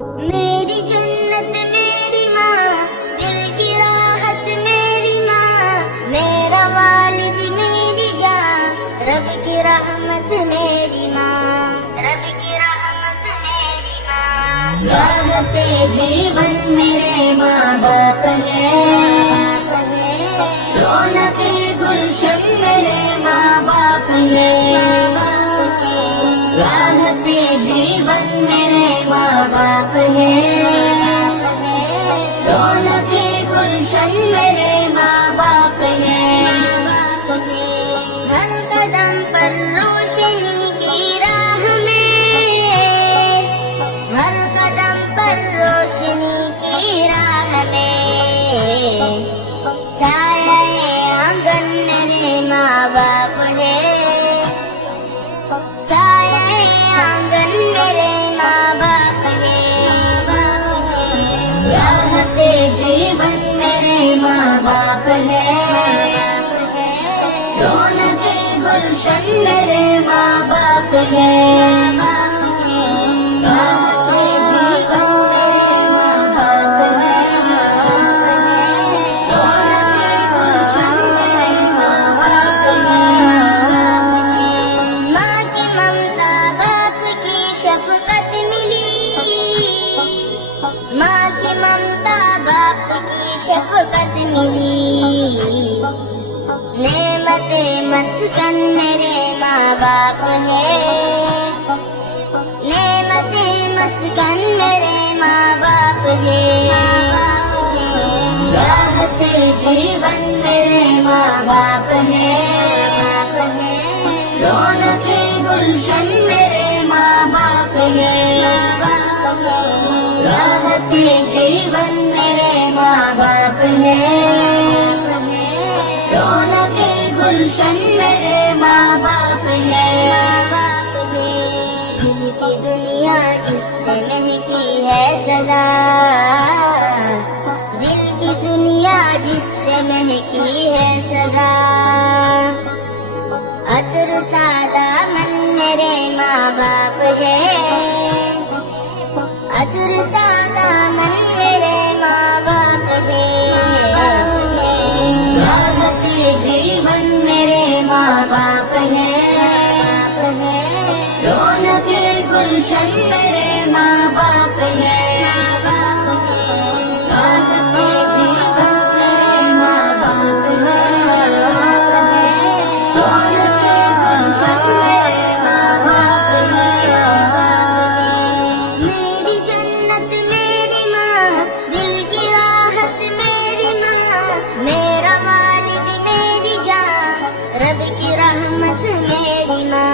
मेरी जन्नत मेरी माँ, दिल की राहत मेरी माँ, मेरा वालिद मेरी जान, रब की रहमत मेरी माँ, रब की रहमत मेरी माँ। राहते जीवन मेरे माँ बाप है, रौनके गुलशन मेरे माँ बाप है। राहते जीवन मेरे माँ बाप है, रौनके गुलशन मेरे माँ बाप है। हर कदम पर रोशनी की राह में, हर कदम पर रोशनी की राह में, साया आंगन मेरे माँ बाप है, साया आंगन मेरे माँ बाप है। राहते जीवन मेरे माँ बाप है, रौनके गुलशन मेरे माँ बाप है। राहते जीवन मेरे माँ बाप है, रौनके गुलशन मेरे माँ बाप है। माँ की ममता बाप की शफकत मिली, माँ की ममता बाप की शफकत मिली। नेमते मस्कन मेरे माँ बाप है, नेमते मस्कन मेरे माँ बाप है। राहते जीवन मेरे माँ बाप है, रौनके गुलशन मेरे माँ बाप है। राहते जीवन मेरे माँ बाप है, रौनके गुलशन मेरे माँ बाप है। दिल की दुनिया जिससे महकी है सदा, दिल की दुनिया जिससे महकी है सदा। अतर सादा मन मेरे माँ बाप है, अतर सादा मन मेरे माँ बाप है। राहते जीवन मेरे माँ बाप है, रौनके गुलशन मेरे माँ बाप है। राहते जीवन मेरे माँ बाप है, रौनके गुलशन मेरे माँ बाप है। मेरी जन्नत मेरी माँ, दिल की राहत मेरी माँ, मेरा वालिद मेरी जान, रब की रहमत मेरी माँ।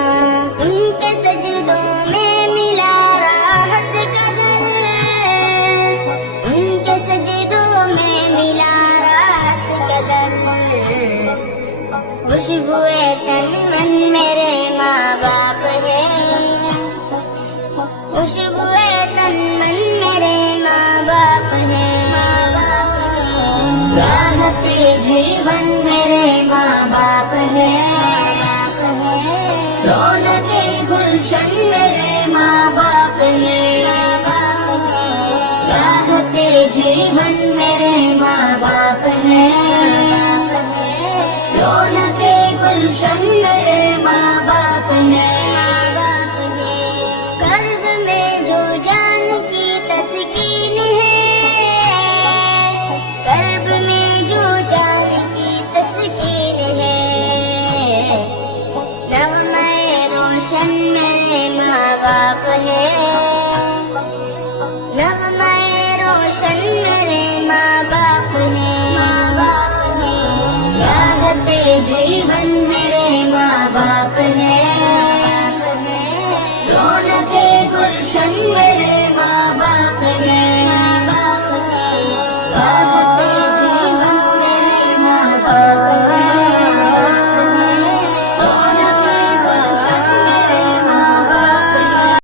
उनके सजदों में मिला राहत कदर, उनके सजदों में मिला राहत कदर। खुशबुए तन मन मेरे माँ बाप है, खुशबुए तन मन मेरे माँ बाप है। राहते जीवन मेरे माँ बाप है, रौनके गुलशन मेरे माँ बाप है। राहते जीवन मेरे माँ बाप है, रौनके गुलशन मेरे माँ बाप है। कर्ब में जो जान की तस्कीन है, कर्ब में जो जान की तस्कीन है। नग़्मे रोशन मेरे माँ बाप है, नग़्मे रोशन मेरे माँ बाप है। राहते जीवन मेरे माँ बाप है, रौनके गुलशन मेरे माँ बाप है।